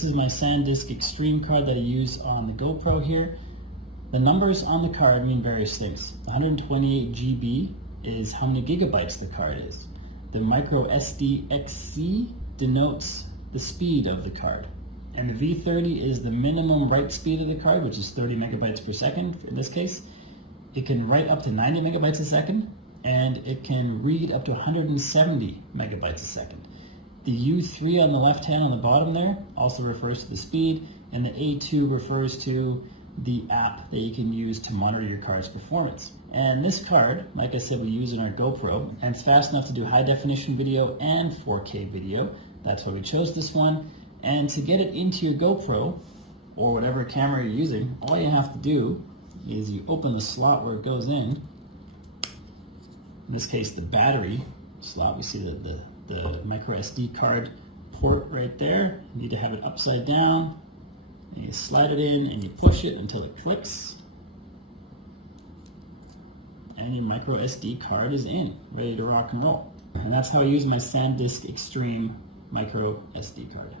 This is my SanDisk Extreme card that I use on the GoPro here. The numbers on the card mean various things. 128 GB is how many gigabytes the card is. The microSDXC denotes the speed of the card. And the V30 is the minimum write speed of the card, which is 30 megabytes per second in this case. It can write up to 90 megabytes a second, and it can read up to 170 megabytes a second. The U3 on the left hand on the bottom there also refers to the speed, and the A2 refers to the app that you can use to monitor your card's performance. And this card, like I said, we use in our GoPro, and it's fast enough to do high definition video and 4K video. That's why we chose this one. And to get it into your GoPro, or whatever camera you're using, all you have to do is you open the slot where it goes in this case the battery slot. We see the micro SD card port right there. You need to have it upside down, and you slide it in and you push it until it clicks, and your micro SD card is in, ready to rock and roll. And that's how I use my SanDisk Extreme micro SD card.